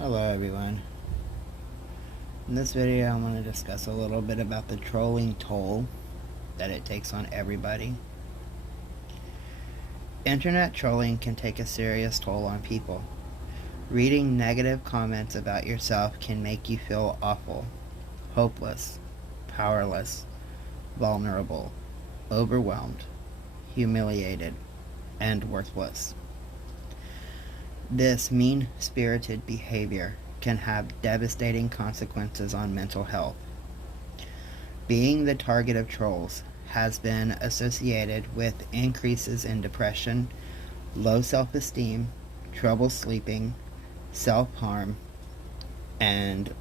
Hello everyone. In this video I'm going to discuss a little bit about the trolling toll that it takes on everybody. Internet trolling can take a serious toll on people. Reading negative comments about yourself can make you feel awful, hopeless, powerless, vulnerable, overwhelmed, humiliated, and worthless. This mean-spirited behavior can have devastating consequences on mental health. Being the target of trolls has been associated with increases in depression, low self-esteem, trouble sleeping, self-harm, and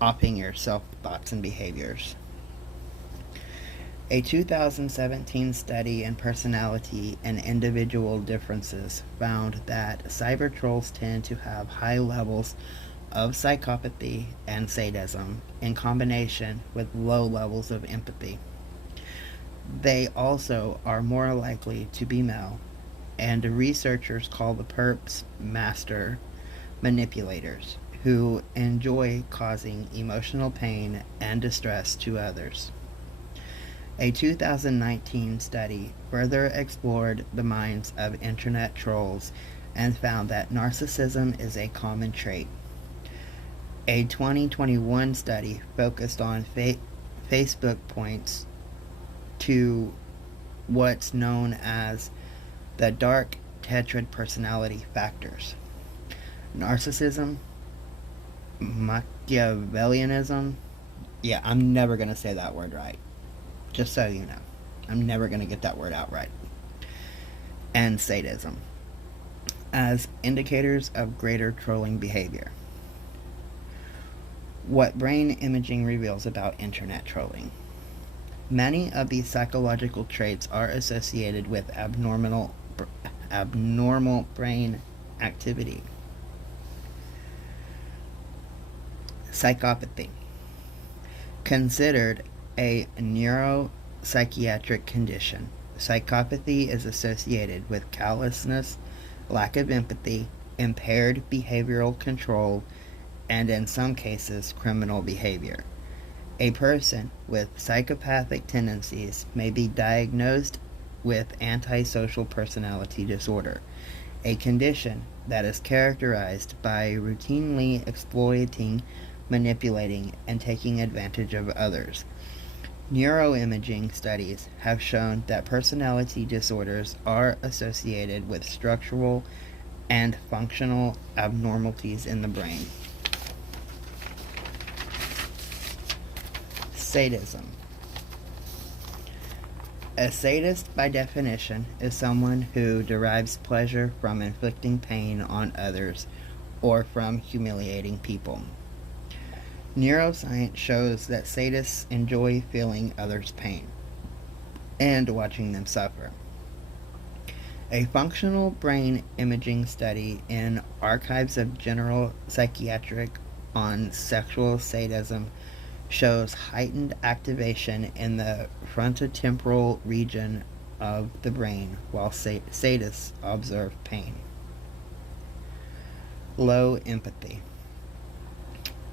upping your self-thoughts and behaviors. A 2017 study in personality and individual differences found that cyber trolls tend to have high levels of psychopathy and sadism in combination with low levels of empathy. They also are more likely to be male, and researchers call the perps master manipulators who enjoy causing emotional pain and distress to others. A 2019 study further explored the minds of internet trolls and found that narcissism is a common trait. A 2021 study focused on Facebook points to what's known as the dark tetrad personality factors: narcissism, Machiavellianism. Yeah, I'm never going to say that word right. Just so you know, I'm never going to get that word out right. And sadism as indicators of greater trolling behavior. What brain imaging reveals about internet trolling. Many of these psychological traits are associated with abnormal brain activity. Psychopathy, considered a neuropsychiatric condition. Psychopathy is associated with callousness, lack of empathy, impaired behavioral control, and in some cases, criminal behavior. A person with psychopathic tendencies may be diagnosed with antisocial personality disorder, a condition that is characterized by routinely exploiting, manipulating, and taking advantage of others. Neuroimaging studies have shown that personality disorders are associated with structural and functional abnormalities in the brain. Sadism. A sadist, by definition, is someone who derives pleasure from inflicting pain on others or from humiliating people. Neuroscience shows that sadists enjoy feeling others' pain and watching them suffer. A functional brain imaging study in Archives of General Psychiatric on sexual sadism shows heightened activation in the frontotemporal region of the brain while sadists observe pain. Low empathy.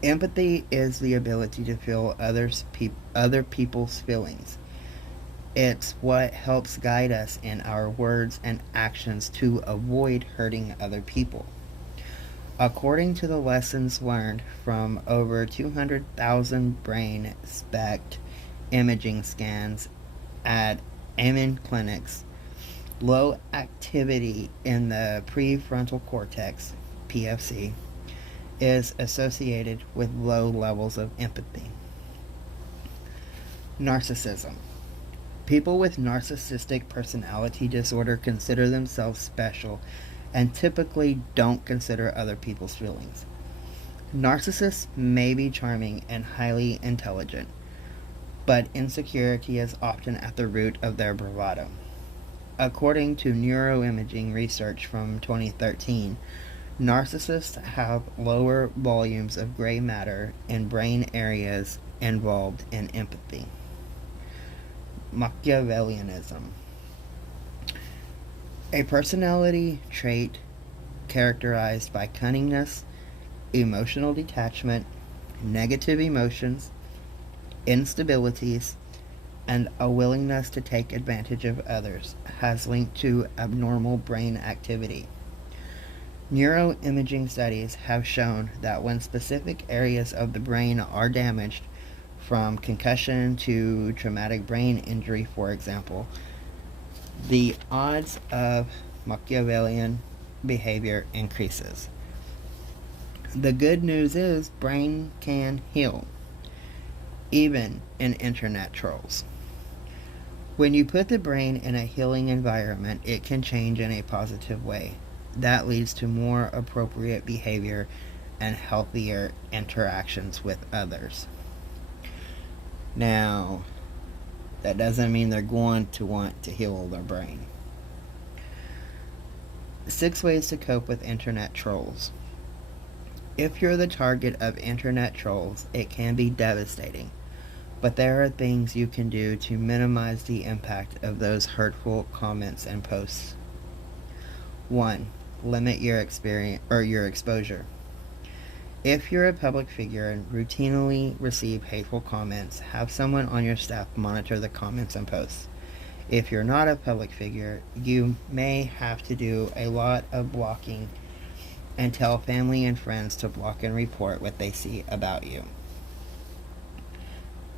Empathy is the ability to feel other people's feelings. It's what helps guide us in our words and actions to avoid hurting other people. According to the lessons learned from over 200,000 brain SPECT imaging scans at Amen clinics, low activity in the prefrontal cortex, PFC, is associated with low levels of empathy. Narcissism. People with narcissistic personality disorder consider themselves special and typically don't consider other people's feelings. Narcissists may be charming and highly intelligent, but insecurity is often at the root of their bravado. According to neuroimaging research from 2013, narcissists have lower volumes of gray matter in brain areas involved in empathy. Machiavellianism. A personality trait characterized by cunningness, emotional detachment, negative emotions, instabilities, and a willingness to take advantage of others has linked to abnormal brain activity. Neuroimaging studies have shown that when specific areas of the brain are damaged, from concussion to traumatic brain injury, for example, the odds of Machiavellian behavior increases. The good news is brain can heal, even in internet trolls. When you put the brain in a healing environment, it can change in a positive way. That leads to more appropriate behavior and healthier interactions with others. Now, that doesn't mean they're going to want to heal their brain. 6 ways to cope with internet trolls. If you're the target of internet trolls, it can be devastating, but there are things you can do to minimize the impact of those hurtful comments and posts. 1. Limit your exposure. If you're a public figure and routinely receive hateful comments, have someone on your staff monitor the comments and posts. If you're not a public figure, you may have to do a lot of blocking and tell family and friends to block and report what they see about you.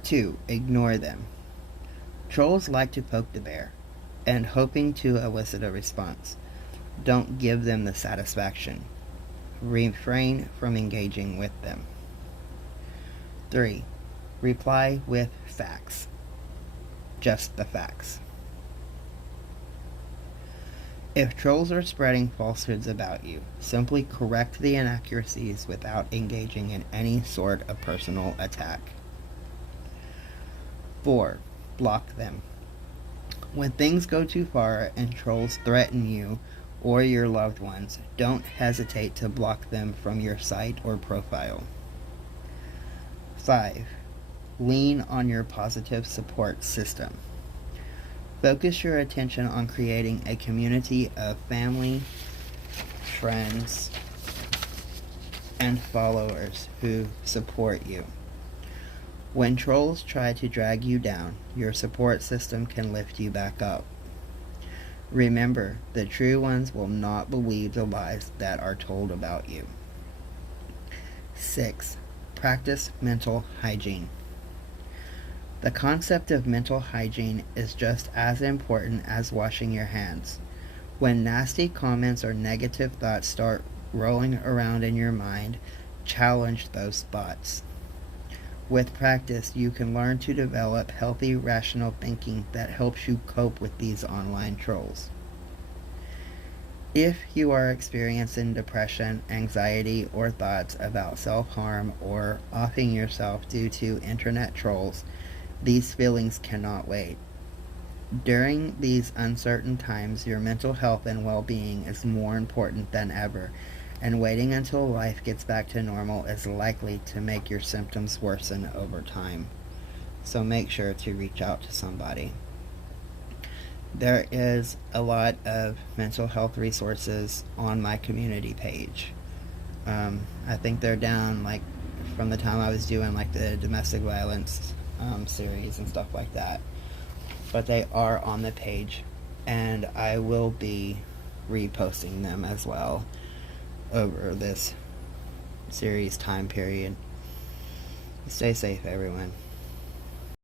2. Ignore them. Trolls like to poke the bear and hoping to elicit a response. Don't give them the satisfaction. Refrain from engaging with them. 3. Reply with facts. Just the facts. If trolls are spreading falsehoods about you, simply correct the inaccuracies without engaging in any sort of personal attack. 4. Block them. When things go too far and trolls threaten you or your loved ones, don't hesitate to block them from your site or profile. 5. Lean on your positive support system. Focus your attention on creating a community of family, friends, and followers who support you. When trolls try to drag you down, your support system can lift you back up. Remember, the true ones will not believe the lies that are told about you. 6. Practice mental hygiene. The concept of mental hygiene is just as important as washing your hands. When nasty comments or negative thoughts start rolling around in your mind, challenge those thoughts. With practice, you can learn to develop healthy, rational thinking that helps you cope with these online trolls. If you are experiencing depression, anxiety, or thoughts about self-harm or offing yourself due to internet trolls, these feelings cannot wait. During these uncertain times, your mental health and well-being is more important than ever, and waiting until life gets back to normal is likely to make your symptoms worsen over time. So make sure to reach out to somebody. There is a lot of mental health resources on my community page. I think they're down like from the time I was doing like the domestic violence series and stuff like that, but they are on the page, and I will be reposting them as well over this series time period. Stay safe, everyone.